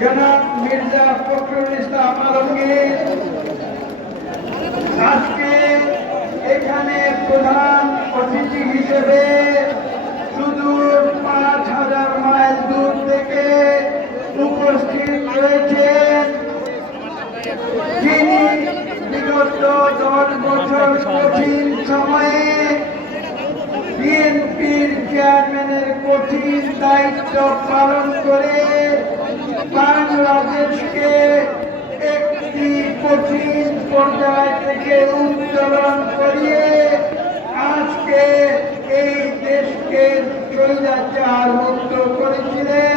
জনাব মির্জা ফখরুল ইসলাম আলমগীর আজকে এখানে প্রধান অতিথি হিসেবে সুদূর ৫,০০০ মাইল দূর থেকে উপস্থিত রয়েছেন, যিনি বিগত ১০ বছর কঠিন সময়ে বিএনপির চেয়ারম্যানের কঠিন দায়িত্ব পালন করে বাংলাদেশকে একটি কঠিন পর্যায় থেকে উত্তোলন করিয়ে আজকে এই দেশকে স্বৈরাচার মুক্ত করেছিলেন।